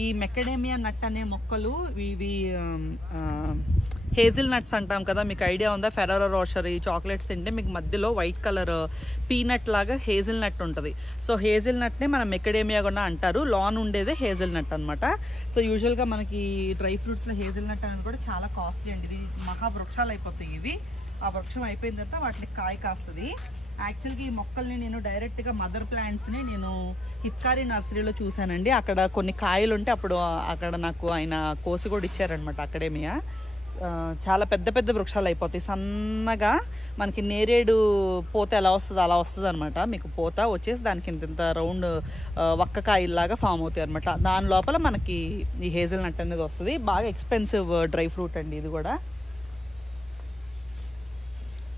ఈ మెకడేమియా నట్ అనే మొక్కలు ఇవి హేజిల్ నట్స్ అంటాం కదా, మీకు ఐడియా ఉందా? ఫెరారో రోషర్ ఈ చాక్లెట్స్ తింటే మీకు మధ్యలో వైట్ కలర్ పీనట్ లాగా హేజిల్ నట్ ఉంటుంది. సో హేజిల్ నట్నే మనం మెకడేమియా కూడా అంటారు. లాన్ ఉండేదే హేజిల్ నట్ అనమాట. సో యూజువల్గా మనకి డ్రై ఫ్రూట్స్లో హేజిల్ నట్ అనేది కూడా చాలా కాస్ట్లీ అండి. ఇది మహావృక్షాలు అయిపోతాయి ఇవి. ఆ వృక్షం అయిపోయిన తర్వాత వాటికి కాయ కాస్తుంది. యాక్చువల్గా ఈ మొక్కల్ని నేను డైరెక్ట్గా మదర్ ప్లాంట్స్ని నేను హిత్కారి నర్సరీలో చూశానండి. అక్కడ కొన్ని కాయలు ఉంటే అప్పుడు అక్కడ నాకు ఆయన కోసి కూడా ఇచ్చారనమాట అక్కడేమియా. చాలా పెద్ద పెద్ద వృక్షాలు అయిపోతాయి. సన్నగా మనకి నేరేడు పూత ఎలా వస్తుందో అలా వస్తుంది అనమాట. మీకు పూత వచ్చేసి దానికి ఇంత రౌండ్ వక్కకాయలాగా ఫామ్ అవుతాయి అనమాట. దాని లోపల మనకి ఈ హేజిల్ నట్ అనేది వస్తుంది. బాగా ఎక్స్పెన్సివ్ డ్రై ఫ్రూట్ అండి ఇది కూడా.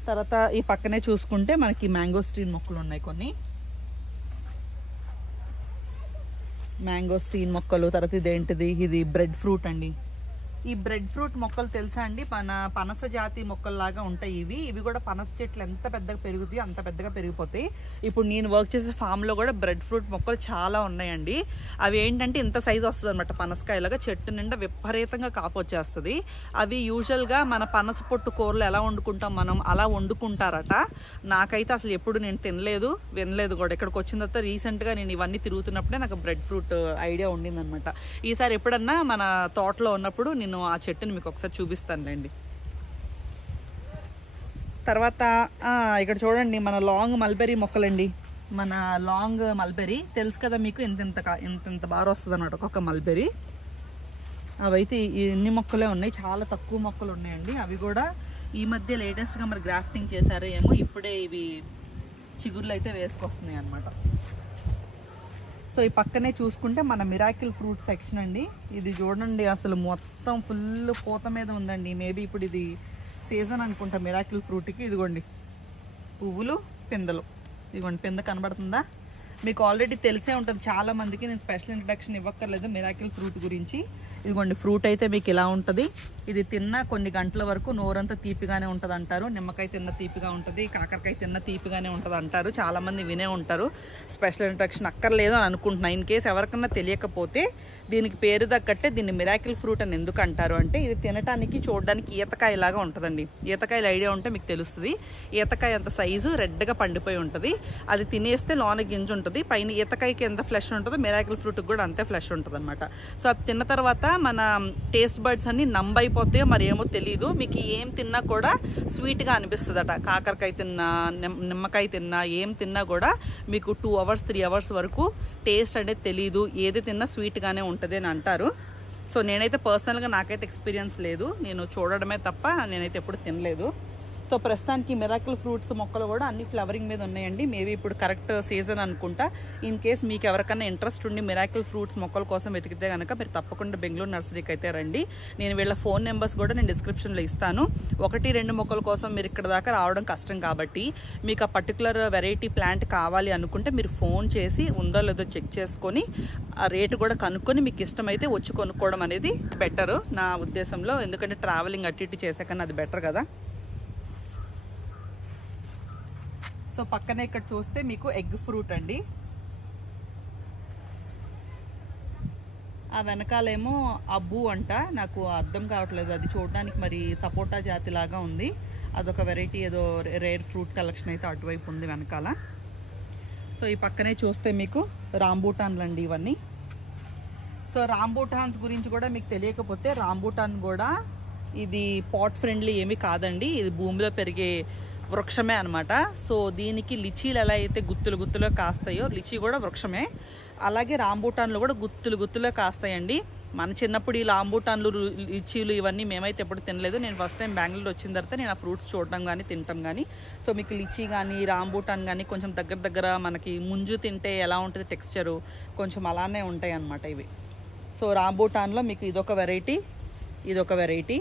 తర్వాత ఈ పక్కనే చూసుకుంటే మనకి మ్యాంగోస్టీన్ మొక్కలు ఉన్నాయి కొన్ని. మ్యాంగోస్టీన్ మొక్కలు. తర్వాత ఇదేంటిది, ఇది బ్రెడ్ ఫ్రూట్ అండి. ఈ బ్రెడ్ ఫ్రూట్ మొక్కలు తెలుసా అండి? పనస జాతి మొక్కల్లాగా ఉంటాయి ఇవి. ఇవి కూడా పనస చెట్లు ఎంత పెద్దగా పెరుగుతాయి అంత పెద్దగా పెరిగిపోతాయి. ఇప్పుడు నేను వర్క్ చేసే ఫామ్లో కూడా బ్రెడ్ ఫ్రూట్ మొక్కలు చాలా ఉన్నాయండి. అవి ఏంటంటే ఇంత సైజు వస్తుంది అనమాట పనసకాయలాగా. చెట్టు నిండా విపరీతంగా కాపు వచ్చేస్తుంది. అవి యూజువల్గా మన పనస పొట్టు కూరలు ఎలా వండుకుంటాం మనం అలా వండుకుంటారట. నాకైతే అసలు ఎప్పుడు నేను తినలేదు, వినలేదు కూడా. ఇక్కడికి వచ్చిన తర్వాత రీసెంట్గా నేను ఇవన్నీ తిరుగుతున్నప్పుడే నాకు బ్రెడ్ ఫ్రూట్ ఐడియా ఉండిందనమాట. ఈసారి ఎప్పుడన్నా మన తోటలో ఉన్నప్పుడు నేను ఆ చెట్టుని మీకు ఒకసారి చూపిస్తానులేండి. తర్వాత ఇక్కడ చూడండి మన లాంగ్ మల్బెరీ మొక్కలండి. మన లాంగ్ మల్బెరీ తెలుసు కదా మీకు, ఇంత బాగా వస్తుంది అన్నమాట ఒక్కొక్క మల్బెరీ. అవైతే ఎన్ని మొక్కలే ఉన్నాయి, చాలా తక్కువ మొక్కలు ఉన్నాయండి. అవి కూడా ఈ మధ్య లేటెస్ట్గా మరి గ్రాఫ్టింగ్ చేశారో ఏమో, ఇప్పుడే ఇవి చిగుర్లు అయితే వేసుకొస్తున్నాయి అన్నమాట. సో ఈ పక్కనే చూసుకుంటే మన మిరాకిల్ ఫ్రూట్ సెక్షన్ అండి. ఇది చూడండి అసలు మొత్తం ఫుల్ పూత మీద ఉందండి. మేబీ ఇప్పుడు ఇది సీజన్ అనుకుంటా మిరాకిల్ ఫ్రూట్కి. ఇదిగోండి పువ్వులు, పిందెలు. ఇదిగోండి పిందె కనబడుతుందా? మీకు ఆల్రెడీ తెలిసే ఉంటుంది చాలా మందికి, నేను స్పెషల్ ఇంట్రడక్షన్ ఇవ్వక్కర్లేదు మిరాకిల్ ఫ్రూట్ గురించి. ఇదిగోండి ఫ్రూట్ అయితే మీకు ఇలా ఉంటుంది. ఇది తిన్న కొన్ని గంటల వరకు నోరంతా తీపిగానే ఉంటుంది అంటారు. నిమ్మకాయ తిన్న తీపిగా ఉంటుంది, కాకరకాయ తిన్న తీపిగానే ఉంటుంది అంటారు. చాలామంది వినే ఉంటారు. స్పెషల్ ఇంట్రడక్షన్ అక్కర్లేదు అని అనుకుంటున్నాను. ఇన్ కేసు ఎవరికన్నా తెలియకపోతే దీనికి పేరు తగ్గట్టే దీన్ని మిరాకిల్ ఫ్రూట్ అని ఎందుకు అంటారు అంటే, ఇది తినడానికి చూడడానికి ఈతకాయలాగా ఉంటుందండి. ఈతకాయలు ఐడియా ఉంటే మీకు తెలుస్తుంది. ఈతకాయ అంత సైజు రెడ్గా పండిపోయి ఉంటుంది. అది తినేస్తే లోన గింజ ఉంటుంది, పైన ఈతకాయకి ఎంత ఫ్లెష్ ఉంటుందో మిరాకిల్ ఫ్రూట్కి కూడా అంతే ఫ్లెష్ ఉంటుంది అనమాట. సో అది తిన్న తర్వాత మన టేస్ట్ బర్డ్స్ అన్ని నంబైపోతాయో మరి ఏమో తెలీదు. మీకు ఏం తిన్నా కూడా స్వీట్గా అనిపిస్తుందట. కాకరకాయ తిన్నా, నిమ్మకాయ తిన్నా, ఏం తిన్నా కూడా మీకు 2 hours 3 hours వరకు టేస్ట్ అనేది తెలీదు. ఏది తిన్నా స్వీట్గానే ఉంటుంది అని అంటారు. సో నేనైతే పర్సనల్గా నాకైతే ఎక్స్పీరియన్స్ లేదు, నేను చూడడమే తప్ప నేనైతే ఎప్పుడు తినలేదు. సో ప్రస్తుతానికి మిరాకిల్ ఫ్రూట్స్ మొక్కలు కూడా అన్ని ఫ్లవరింగ్ మీద ఉన్నాయండి. మేబీ ఇప్పుడు కరెక్ట్ సీజన్ అనుకుంటా. ఇన్ కేస్ మీకు ఎవరికైనా ఇంట్రెస్ట్ ఉండి మిరాకిల్ ఫ్రూట్స్ మొక్కల కోసం వెతికితే కనుక మీరు తప్పకుండా బెంగళూరు నర్సరీకి అయితే రండి. నేను వీళ్ళ ఫోన్ నెంబర్స్ కూడా నేను డిస్క్రిప్షన్లో ఇస్తాను. 1-2 మొక్కల కోసం మీరు ఇక్కడ దాకా రావడం కష్టం కాబట్టి మీకు ఆ పర్టికులర్ వెరైటీ ప్లాంట్ కావాలి అనుకుంటే మీరు ఫోన్ చేసి ఉందో లేదో చెక్ చేసుకొని ఆ రేటు కూడా కనుక్కొని మీకు ఇష్టమైతే వచ్చి కొనుక్కోవడం అనేది బెటరు నా ఉద్దేశంలో. ఎందుకంటే ట్రావెలింగ్ అటు ఇటు చేసాకన్నా అది బెటర్ కదా. సో పక్కనే ఇక్కడ చూస్తే మీకు ఎగ్ ఫ్రూట్ అండి. ఆ వెనకాలేమో అబ్బు అంట, నాకు అర్థం కావట్లేదు. అది చూడడానికి మరి సపోటా జాతి లాగా ఉంది. అదొక వెరైటీ, ఏదో రేర్ ఫ్రూట్ కలెక్షన్ అయితే అటువైపు ఉంది వెనకాల. సో ఈ పక్కనే చూస్తే మీకు రాంబూటాన్లు అండి ఇవన్నీ. సో రాంబూటాన్స్ గురించి కూడా మీకు తెలియకపోతే, రాంబూటాన్ కూడా ఇది పాట్ ఫ్రెండ్లీ ఏమీ కాదండి. ఇది భూమిలో పెరిగే వృక్షమే అనమాట. సో దీనికి లిచీలు ఎలా అయితే గుత్తులు గుత్తులో కాస్తాయో, లిచీ కూడా వృక్షమే. అలాగే రాంబూటాన్లు కూడా గుత్తులు గుత్తులో కాస్తాయండి. మన చిన్నప్పుడు ఈ రాంబూటాన్లు, లిచీలు ఇవన్నీ మేమైతే ఎప్పుడు తినలేదు. నేను ఫస్ట్ టైం బెంగళూరు వచ్చిన తర్వాత నేను ఆ ఫ్రూట్స్ చూడడం కానీ తినటం కానీ. సో మీకు లిచీ కానీ రాంబూటాన్ కానీ కొంచెం దగ్గర మనకి ముంజు తింటే ఎలా ఉంటుంది టెక్స్చరు, కొంచెం అలానే ఉంటాయి అన్నమాట ఇవి. సో రాంబూటాన్లో మీకు ఇదొక వెరైటీ, ఇదొక వెరైటీ.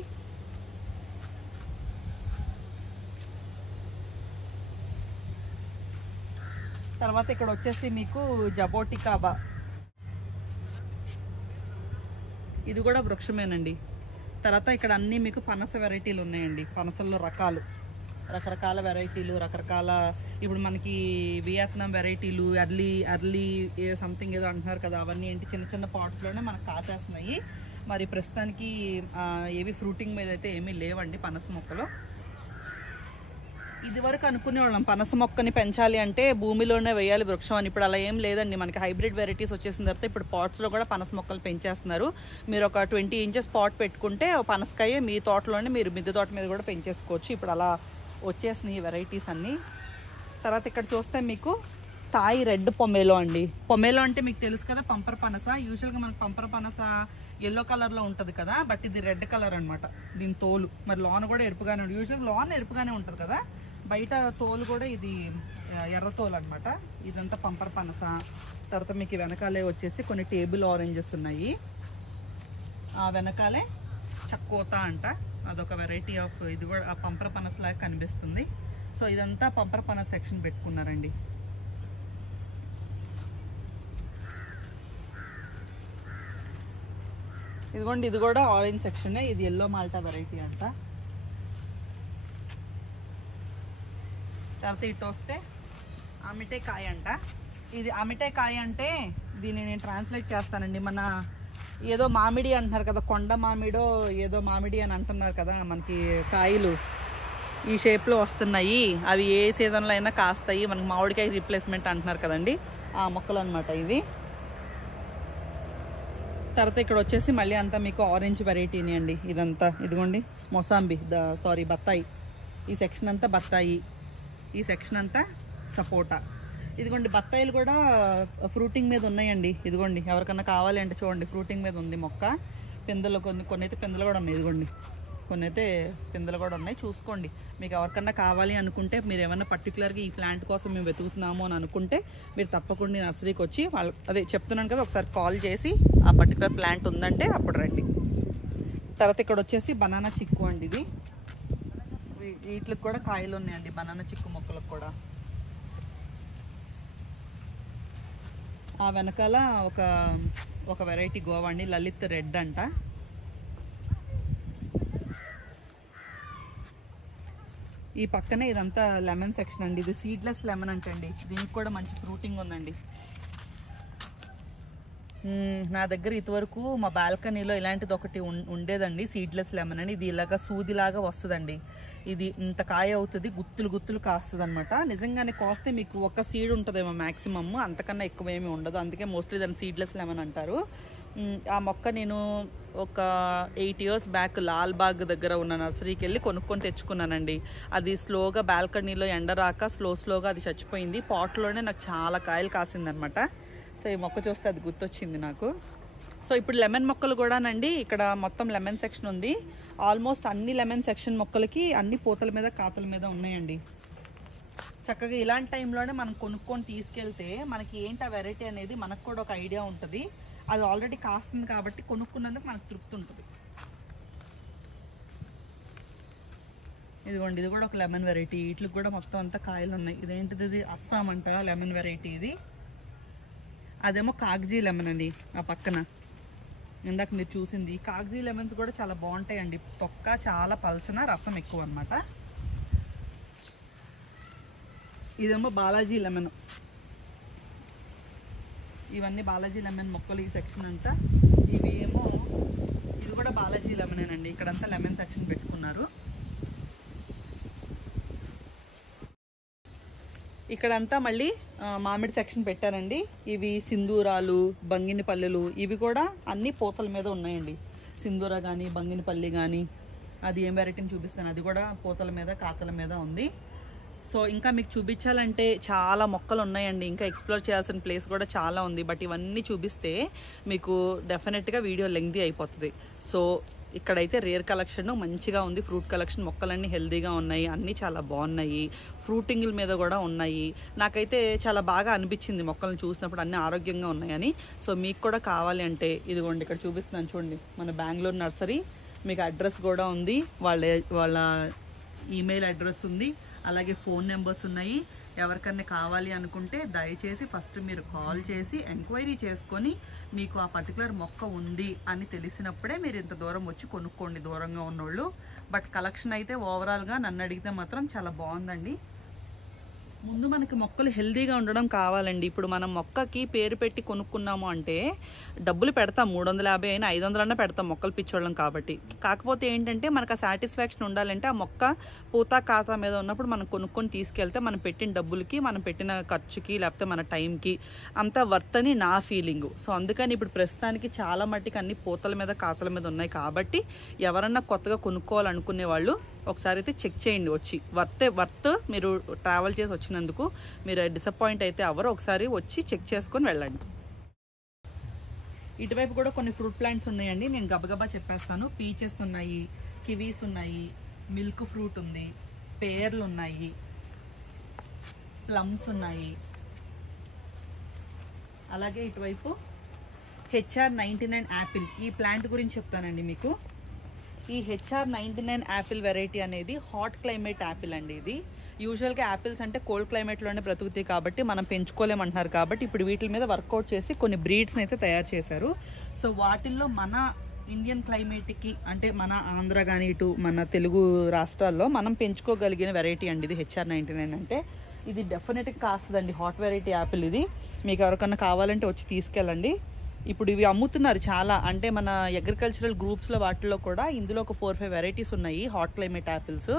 తర్వాత ఇక్కడ వచ్చేసి మీకు జబోటికాబా, ఇది కూడా వృక్షమేనండి. తర్వాత ఇక్కడ అన్నీ మీకు పనస వెరైటీలు ఉన్నాయండి. పనసల్లో రకాలు, రకరకాల వెరైటీలు, రకరకాల ఇప్పుడు మనకి వియత్నాం వెరైటీలు అర్లీ సంథింగ్ ఏదో అంటున్నారు కదా, అవన్నీ ఏంటి చిన్న చిన్న పాట్స్లోనే మనకు కాసేస్తున్నాయి. మరి ప్రస్తుతానికి ఏవి ఫ్రూటింగ్ మీద అయితే ఏమీ లేవండి పనస మొక్కలు. ఇది వరకు అనుకునేవాళ్ళం పనస మొక్కని పెంచాలి అంటే భూమిలోనే వేయాలి వృక్షం అని. ఇప్పుడు అలా ఏం లేదండి. మనకి హైబ్రిడ్ వెరైటీస్ వచ్చేసిన తర్వాత ఇప్పుడు పాట్స్లో కూడా పనస మొక్కలు పెంచేస్తున్నారు. మీరు ఒక 20 ఇంచెస్ పాట్ పెట్టుకుంటే పనసకాయ మీ తోటలోనే మీరు మిద్దె తోట మీద కూడా పెంచేసుకోవచ్చు. ఇప్పుడు అలా వచ్చేసినాయి ఈ వెరైటీస్ అన్నీ. తర్వాత ఇక్కడ చూస్తే మీకు తాయి రెడ్ పొమేలో అండి. పొమేలో అంటే మీకు తెలుసు కదా, పంపర పనస. యూజువల్గా మనకు పంపర పనస ఎల్లో కలర్లో ఉంటుంది కదా, బట్ ఇది రెడ్ కలర్ అనమాట దీని తోలు. మరి లోన కూడా ఎరుపుగానే ఉంటుంది. యూజువల్గా లోన ఎరుపుగానే ఉంటుంది కదా, బయట తోలు కూడా ఇది ఎర్ర తోలు అనమాట. ఇదంతా పంపర పనస. తర్వాత మీకు వెనకాలే వచ్చేసి కొన్ని టేబుల్ ఆరెంజెస్ ఉన్నాయి. ఆ వెనకాలే చక్కోత అంట, అదొక వెరైటీ ఆఫ్, ఇది కూడా ఆ పంపర పనస లాగా కనిపిస్తుంది. సో ఇదంతా పంపర పనస సెక్షన్ పెట్టుకున్నారండి. ఇదిగోండి, ఇది కూడా ఆరెంజ్ సెక్షనే. ఇది ఎల్లో మాల్టా వెరైటీ అంట. తర్వాత ఇటు వస్తే అమిటే కాయ అంట. ఇది అమిటే కాయ అంటే దీన్ని నేను ట్రాన్స్లేట్ చేస్తానండి. మన ఏదో మామిడి అంటున్నారు కదా, కొండ మామిడో ఏదో మామిడి అని అంటున్నారు కదా, మనకి కాయలు ఈ షేప్లో వస్తున్నాయి, అవి ఏ సీజన్లో అయినా కాస్తాయి, మనకి మామిడికాయ రీప్లేస్మెంట్ అంటున్నారు కదండి, ఆ మొక్కలు అనమాట ఇవి. తర్వాత ఇక్కడ వచ్చేసి మళ్ళీ అంతా మీకు ఆరెంజ్ వెరైటీని అండి. ఇదంతా ఇదిగోండి మొసాంబి, బత్తాయి. ఈ సెక్షన్ అంతా బత్తాయి, ఈ సెక్షన్ అంతా సపోటా. ఇదిగోండి బత్తాయిలు కూడా ఫ్రూటింగ్ మీద ఉన్నాయండి. ఇదిగోండి ఎవరికన్నా కావాలి అంటే చూడండి, ఫ్రూటింగ్ మీద ఉంది మొక్క. పిందెలు కొన్ని అయితే పిందెలు కూడా ఉన్నాయి. ఇదిగోండి కొన్ని అయితే పిందెలు కూడా ఉన్నాయి, చూసుకోండి. మీకు ఎవరికన్నా కావాలి అనుకుంటే, మీరు ఏమన్నా పర్టికులర్గా ఈ ప్లాంట్ కోసం మేము వెతుకుతున్నాము అని అనుకుంటే మీరు తప్పకుండా నర్సరీకి వచ్చి అదే చెప్తున్నాను కదా, ఒకసారి కాల్ చేసి ఆ పర్టికులర్ ప్లాంట్ ఉందంటే అప్పుడు రండి. తర్వాత ఇక్కడ వచ్చేసి బనానా చిక్కు అండి. ఇది వీటికి కూడా కాయలు ఉన్నాయండి, బనానా చిక్కు మొక్కలకు కూడా. ఆ వెనకాల ఒక వెరైటీ గోవా అండి, లలిత్ రెడ్ అంట. ఈ పక్కనే ఇదంతా లెమన్ సెక్షన్ అండి. ఇది సీడ్లెస్ లెమన్ అంటండి. దీనికి కూడా మంచి ఫ్రూటింగ్ ఉందండి. నా దగ్గర ఇదివరకు మా బాల్కనీలో ఇలాంటిది ఒకటి ఉండేదండి, సీడ్లెస్ లెమన్ అని. ఇది ఇలాగా సూదిలాగా వస్తుందండి. ఇది ఇంత కాయ అవుతుంది, గుత్తులు కాస్తుంది అనమాట. నిజంగానే కాస్తే మీకు ఒక సీడ్ ఉంటుందేమో మ్యాక్సిమమ్, అంతకన్నా ఎక్కువ ఏమి ఉండదు. అందుకే మోస్ట్లీ దాన్ని సీడ్లెస్ లెమన్ అంటారు. ఆ మొక్క నేను ఒక 8 years బ్యాక్ లాల్బాగ్ దగ్గర ఉన్న నర్సరీకి వెళ్ళి కొనుక్కొని తెచ్చుకున్నానండి. అది స్లోగా బాల్కనీలో ఎండరాక స్లోగా అది చచ్చిపోయింది. పాట్లోనే నాకు చాలా కాయలు కాసిందనమాట. సో ఈ మొక్క చూస్తే అది గుర్తొచ్చింది నాకు. సో ఇప్పుడు లెమన్ మొక్కలు కూడానండి, ఇక్కడ మొత్తం లెమన్ సెక్షన్ ఉంది. ఆల్మోస్ట్ అన్ని లెమన్ సెక్షన్ మొక్కలకి అన్ని పూతల మీద కాతల మీద ఉన్నాయండి. చక్కగా ఇలాంటి టైంలోనే మనం కొనుక్కొని తీసుకెళ్తే మనకి ఏంటి ఆ వెరైటీ అనేది మనకు కూడా ఒక ఐడియా ఉంటుంది. అది ఆల్రెడీ కాస్తుంది కాబట్టి కొనుక్కున్నందుకు మనకు తృప్తి ఉంటుంది. ఇదిగోండి, ఇది కూడా ఒక లెమన్ వెరైటీ. వీటికి కూడా మొత్తం అంతా కాయలు ఉన్నాయి. ఇదేంటిది, ఇది అస్సాం అంట లెమన్ వెరైటీ. ఇది అదేమో కాగ్జీ లెమన్ అండి. ఆ పక్కన ఇందాక మీరు చూసింది కాగ్జీ లెమన్స్ కూడా చాలా బాగుంటాయండి. తొక్క చాలా పల్చన, రసం ఎక్కువ అనమాట. ఇదేమో బాలాజీ లెమన్. ఇవన్నీ బాలాజీ లెమన్ మొక్కలు, ఈ సెక్షన్ అంతా. ఇవి ఏమో ఇది కూడా బాలాజీ లెమనేనండి. ఇక్కడంతా లెమన్ సెక్షన్ పెట్టుకున్నారు. ఇక్కడంతా మళ్ళీ మామిడి సెక్షన్ పెట్టారండి. ఇవి సింధూరాలు, బంగినపల్లిలు, ఇవి కూడా అన్ని పూతల మీద ఉన్నాయండి. సింధూర కానీ బంగినపల్లి కానీ, అది ఏం వెరైటీని చూపిస్తాను, అది కూడా పూతల మీద కాతల మీద ఉంది. సో ఇంకా మీకు చూపించాలంటే చాలా మొక్కలు ఉన్నాయండి. ఇంకా ఎక్స్ప్లోర్ చేయాల్సిన ప్లేస్ కూడా చాలా ఉంది. బట్ ఇవన్నీ చూపిస్తే మీకు డెఫినెట్గా వీడియో లెంగ్తీ అయిపోతుంది. సో ఇక్కడైతే రేర్ కలెక్షన్ మంచిగా ఉంది. ఫ్రూట్ కలెక్షన్, మొక్కలన్నీ హెల్తీగా ఉన్నాయి, అన్నీ చాలా బాగున్నాయి. ఫ్రూటింగ్ల మీద కూడా ఉన్నాయి. నాకైతే చాలా బాగా అనిపించింది మొక్కలను చూసినప్పుడు, అన్నీ ఆరోగ్యంగా ఉన్నాయని. సో మీకు కూడా కావాలి అంటే ఇదిగోండి, ఇక్కడ చూపిస్తున్నాను చూడండి, మన బెంగళూరు నర్సరీ. మీకు అడ్రస్ కూడా ఉంది, వాళ్ళ ఈమెయిల్ అడ్రస్ ఉంది, అలాగే ఫోన్ నెంబర్స్ ఉన్నాయి. ఎవరికన్నా కావాలి అనుకుంటే దయచేసి ఫస్ట్ మీరు కాల్ చేసి ఎంక్వైరీ చేసుకొని మీకు ఆ పర్టికులర్ మొక్క ఉంది అని తెలిసినప్పుడే మీరు ఇంత దూరం వచ్చి కొనుక్కోండి, దూరంగా ఉన్నోళ్ళు. బట్ కలెక్షన్ అయితే ఓవరాల్గా నన్ను అడిగితే మాత్రం చాలా బాగుందండి. ముందు మనకి మొక్కలు హెల్దీగా ఉండడం కావాలండి. ఇప్పుడు మనం మొక్కకి పేరు పెట్టి కొనుక్కున్నాము అంటే డబ్బులు పెడతాం, 350 అయినా 500 అన్నా పెడతాం మొక్కలు పిచ్చోళ్ళం కాబట్టి. కాకపోతే ఏంటంటే మనకు ఆ సాటిస్ఫాక్షన్ ఉండాలంటే ఆ మొక్క పూత ఖాతా మీద ఉన్నప్పుడు మనం కొనుక్కొని తీసుకెళ్తే మనం పెట్టిన డబ్బులకి, మనం పెట్టిన ఖర్చుకి, లేకపోతే మన టైంకి అంతా వర్త్ అని నా ఫీలింగు. సో అందుకని ఇప్పుడు ప్రస్తుతానికి చాలా మట్టికి అన్ని పూతల మీద ఖాతాల మీద ఉన్నాయి కాబట్టి ఎవరన్నా కొత్తగా కొనుక్కోవాలనుకునే వాళ్ళు ఒకసారి అయితే చెక్ చేయండి వచ్చి. వర్త్ మీరు ట్రావెల్ చేసి వచ్చినందుకు మీరు డిసప్పాయింట్ అయితే ఎవరు, ఒకసారి వచ్చి చెక్ చేసుకొని వెళ్ళండి. ఇటువైపు కూడా కొన్ని ఫ్రూట్ ప్లాంట్స్ ఉన్నాయండి, నేను గబగబా చెప్పేస్తాను. పీచెస్ ఉన్నాయి, కివీస్ ఉన్నాయి, మిల్క్ ఫ్రూట్ ఉంది, పేర్లు ఉన్నాయి, ప్లమ్స్ ఉన్నాయి. అలాగే ఇటువైపు HR99 యాపిల్, ఈ ప్లాంట్ గురించి చెప్తానండి మీకు. ఈ HR99 యాపిల్ వెరైటీ అనేది హాట్ క్లైమేట్ యాపిల్ అండి. ఇది యూజువల్గా యాపిల్స్ అంటే కోల్డ్ క్లైమేట్లోనే బ్రతుకుతాయి కాబట్టి మనం పెంచుకోలేమంటున్నారు కాబట్టి ఇప్పుడు వీటి మీద వర్కౌట్ చేసి కొన్ని బ్రీడ్స్ని అయితే తయారు చేశారు. సో వాటిల్లో మన ఇండియన్ క్లైమేట్కి అంటే మన ఆంధ్ర కానీ ఇటు మన తెలుగు రాష్ట్రాల్లో మనం పెంచుకోగలిగిన వెరైటీ అండి ఇది HR99 అంటే. ఇది డెఫినెట్గా కాస్తుందండి, హాట్ వెరైటీ యాపిల్ ఇది. మీకు ఎవరికన్నా కావాలంటే వచ్చి తీసుకెళ్ళండి. ఇప్పుడు ఇవి అమ్ముతున్నారు చాలా, అంటే మన అగ్రికల్చరల్ గ్రూప్స్లో వాటిల్లో కూడా ఇందులో ఒక 4-5 వెరైటీస్ ఉన్నాయి హాట్ క్లైమేట్ యాపిల్స్.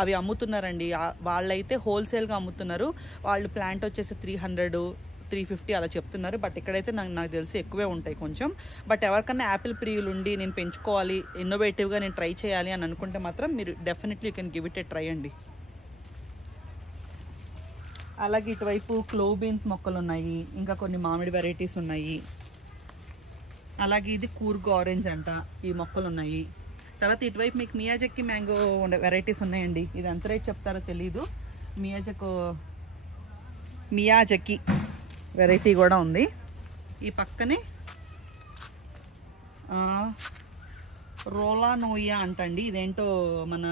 అవి అమ్ముతున్నారండి. వాళ్ళైతే హోల్సేల్గా అమ్ముతున్నారు. వాళ్ళు ప్లాంట్ వచ్చేసి 300-350 అలా చెప్తున్నారు. బట్ ఇక్కడైతే నాకు తెలిసి ఎక్కువే ఉంటాయి కొంచెం. బట్ ఎవరికన్నా యాపిల్ ప్రియులు ఉండి నేను పెంచుకోవాలి, ఇన్నోవేటివ్గా నేను ట్రై చేయాలి అని అనుకుంటే మాత్రం మీరు definitely you can give it A try అండి. అలాగే ఇటువైపు క్లోవ్ బీన్స్ మొక్కలు ఉన్నాయి, ఇంకా కొన్ని మామిడి వెరైటీస్ ఉన్నాయి. అలాగే ఇది కూర్గ్ ఆరెంజ్ అంట, ఈ మొక్కలు ఉన్నాయి. తర్వాత ఇటువైపు మీకు మియాజకి మ్యాంగో వెరైటీస్ ఉన్నాయండి. ఇది ఎంత రేట్ చెప్తారో తెలీదు. మియాజకి వెరైటీ కూడా ఉంది. ఈ పక్కనే రోలా నోయా అంటండి, ఇదేంటో మన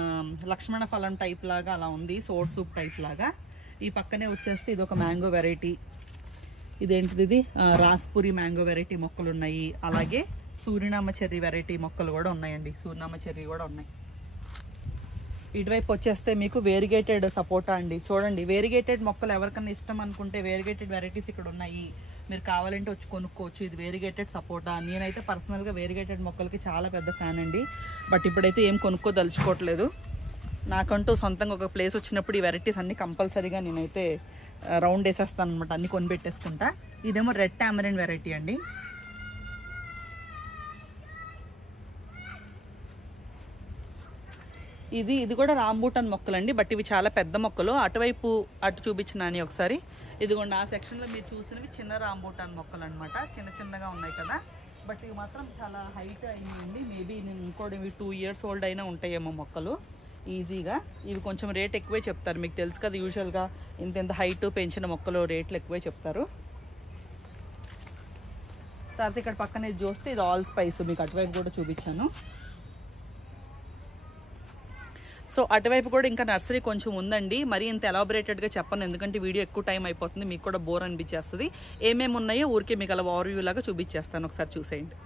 లక్ష్మణ ఫలం టైప్ లాగా అలా ఉంది, సోర్ సూప్ టైప్ లాగా. ఈ పక్కనే వచ్చేస్తే ఇది ఒక మ్యాంగో వెరైటీ. ఇదేంటిది, ఇది రాస్పురి మ్యాంగో వెరైటీ మొక్కలు ఉన్నాయి. అలాగే సూరినామ చెర్రీ వెరైటీ మొక్కలు కూడా ఉన్నాయండి, సూరినామ చెర్రీ కూడా ఉన్నాయి. ఇటువైపు వచ్చేస్తే మీకు వేరిగేటెడ్ సపోటా అండి. చూడండి, వేరిగేటెడ్ మొక్కలు ఎవరికన్నా ఇష్టం అనుకుంటే వేరిగేటెడ్ వెరైటీస్ ఇక్కడ ఉన్నాయి, మీరు కావాలంటే వచ్చి కొనుక్కోవచ్చు. ఇది వేరిగేటెడ్ సపోటా. నేనైతే పర్సనల్గా వేరిగేటెడ్ మొక్కలకి చాలా పెద్ద ఫ్యాన్ అండి. బట్ ఇప్పుడైతే ఏం కొనుక్కోదలుచుకోవట్లేదు. నాకంటూ సొంతంగా ఒక ప్లేస్ వచ్చినప్పుడు ఈ వెరైటీస్ అన్ని కంపల్సరీగా నేనైతే రౌండ్ వేసేస్తాను అనమాట, అన్ని కొనిపెట్టేసుకుంటా. ఇదేమో రెడ్ టామరిన్ వెరైటీ అండి. ఇది కూడా రాంబూటాన్ మొక్కలండి, బట్ ఇవి చాలా పెద్ద మొక్కలు. అటువైపు అటు చూపించినాని ఒకసారి. ఇదిగోండి ఆ సెక్షన్లో మీరు చూసినవి చిన్న రాంబూటాన్ మొక్కలు అనమాట, చిన్న చిన్నగా ఉన్నాయి కదా. బట్ ఇవి మాత్రం చాలా హైట్ అయింది. మేబీ నేను ఇంకోటి ఇవి 2 years ఓల్డ్ అయినా ఉంటాయేమో మొక్కలు ఈజీగా. ఇవి కొంచెం రేట్ ఎక్కువే చెప్తారు, మీకు తెలుసు కదా యూజువల్గా ఇంత హైట్ పెంచిన మొక్కలు రేట్లు ఎక్కువే చెప్తారు. తర్వాత ఇక్కడ పక్కన ఇది చూస్తే ఇది ఆల్ స్పైస్, మీకు అటువైపు కూడా చూపించాను. సో అటువైపు కూడా ఇంకా నర్సరీ కొంచెం ఉందండి, మరి ఇంత ఎలాబొరేటెడ్గా చెప్పను ఎందుకంటే వీడియో ఎక్కువ టైం అయిపోతుంది, మీకు కూడా బోర్ అనిపించేస్తుంది. ఏమేమి ఉన్నాయో ఊరికే మీకు అలా ఓవర్వ్యూ లాగా చూపించేస్తాను, ఒకసారి చూసేయండి.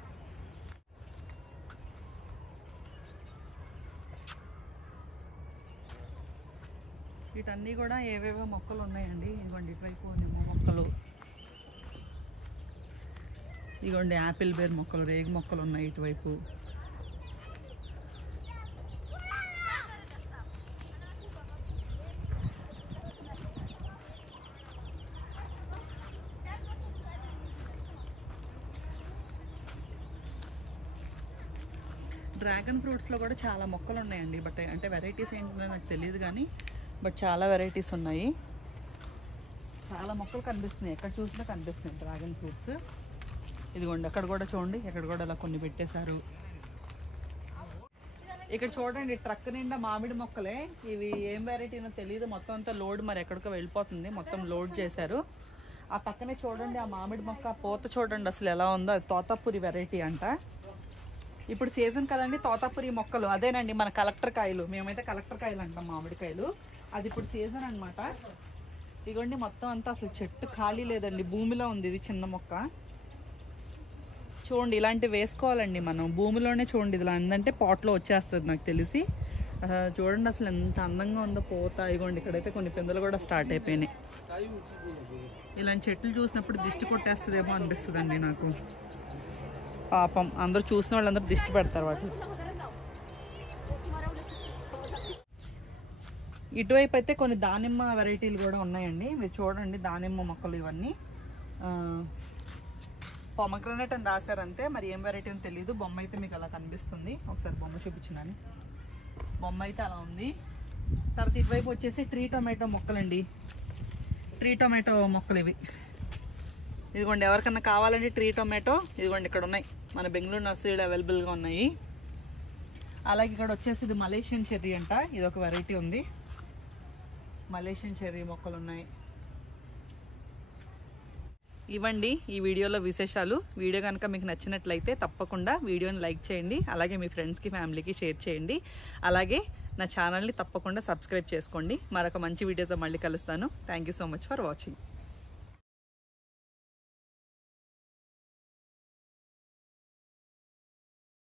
వీటన్నీ కూడా ఏవేవో మొక్కలు ఉన్నాయండి. ఇదిగోండి ఇటువైపు నిమ్మ మొక్కలు, ఇదిగోండి యాపిల్ బేర్ మొక్కలు, రేగు మొక్కలు ఉన్నాయి ఇటువైపు. డ్రాగన్ ఫ్రూట్స్లో కూడా చాలా మొక్కలు ఉన్నాయండి, బట్ అంటే వెరైటీస్ ఏంటో నాకు తెలియదు కానీ బట్ చాలా వెరైటీస్ ఉన్నాయి. చాలా మొక్కలు కనిపిస్తున్నాయి, ఎక్కడ చూసినా కనిపిస్తున్నాయి డ్రాగన్ ఫ్రూట్స్. ఇదిగోండి అక్కడ కూడా చూడండి, ఎక్కడ కూడా అలా కొన్ని పెట్టేశారు. ఇక్కడ చూడండి ట్రక్ నిండా మామిడి మొక్కలే. ఇవి ఏం వెరైటీనో తెలియదు, మొత్తం అంతా లోడ్ మరి ఎక్కడికో వెళ్ళిపోతుంది, మొత్తం లోడ్ చేశారు. ఆ పక్కనే చూడండి ఆ మామిడి మొక్క పూత చూడండి అసలు ఎలా ఉందో. అది తోతాపురి వెరైటీ అంట. ఇప్పుడు సీజన్ కదండి తోతాపురి మొక్కలు, అదేనండి మన కలెక్టర్ కాయలు, మేమైతే కలెక్టర్ కాయలు అంటాం మామిడికాయలు. అది ఇప్పుడు సీజన్ అనమాట. ఇదిగోండి మొత్తం అంతా అసలు చెట్టు ఖాళీ లేదండి, భూమిలో ఉంది. ఇది చిన్న మొక్క చూడండి, ఇలాంటివి వేసుకోవాలండి మనం భూమిలోనే. చూడండి ఇలా ఏంటంటే పాట్లో వచ్చేస్తుంది నాకు తెలిసి. చూడండి అసలు ఎంత అందంగా ఉందో పూత. ఇగోండి ఇక్కడైతే కొన్ని పిందెలు కూడా స్టార్ట్ అయిపోయినాయి. ఇలాంటి చెట్లు చూసినప్పుడు దిష్టి కొట్టేస్తుందేమో అనిపిస్తుందండి నాకు. పాపం అందరూ చూసిన వాళ్ళందరూ దిష్టి పెడతారు వాటి. ఇటువైపు అయితే కొన్ని దానిమ్మ వెరైటీలు కూడా ఉన్నాయండి. మీరు చూడండి దానిమ్మ మొక్కలు ఇవన్నీ. పొమగ్రనేట్ అని రాశారంతే, మరి ఏం వెరైటీ అని తెలియదు. బొమ్మ అయితే మీకు అలా కనిపిస్తుంది. ఒకసారి బొమ్మ చూపించినాను. బొమ్మ అయితే అలా ఉంది. తర్వాత ఇటువైపు వచ్చేసి ట్రీ టొమాటో మొక్కలండి. ట్రీ టొమాటో మొక్కలు ఇవి. ఇదిగోండి ఎవరికన్నా కావాలండి ట్రీ టొమాటో, ఇదిగోండి ఇక్కడ ఉన్నాయి. మన బెంగళూరు నర్సరీలో అవైలబుల్గా ఉన్నాయి. అలాగే ఇక్కడ వచ్చేసి ఇది మలేషియన్ చెర్రీ అంట. ఇది ఒక వెరైటీ ఉంది. మలేషియన్ చెర్రీ మొక్కలు ఉన్నాయి. ఇవ్వండి ఈ వీడియోలో విశేషాలు. వీడియో కనుక మీకు నచ్చినట్లయితే తప్పకుండా వీడియోని లైక్ చేయండి. అలాగే మీ ఫ్రెండ్స్కి ఫ్యామిలీకి షేర్ చేయండి. అలాగే నా ఛానల్ని తప్పకుండా సబ్స్క్రైబ్ చేసుకోండి. మరొక మంచి వీడియోతో మళ్ళీ కలుస్తాను. Thank you so much for watching.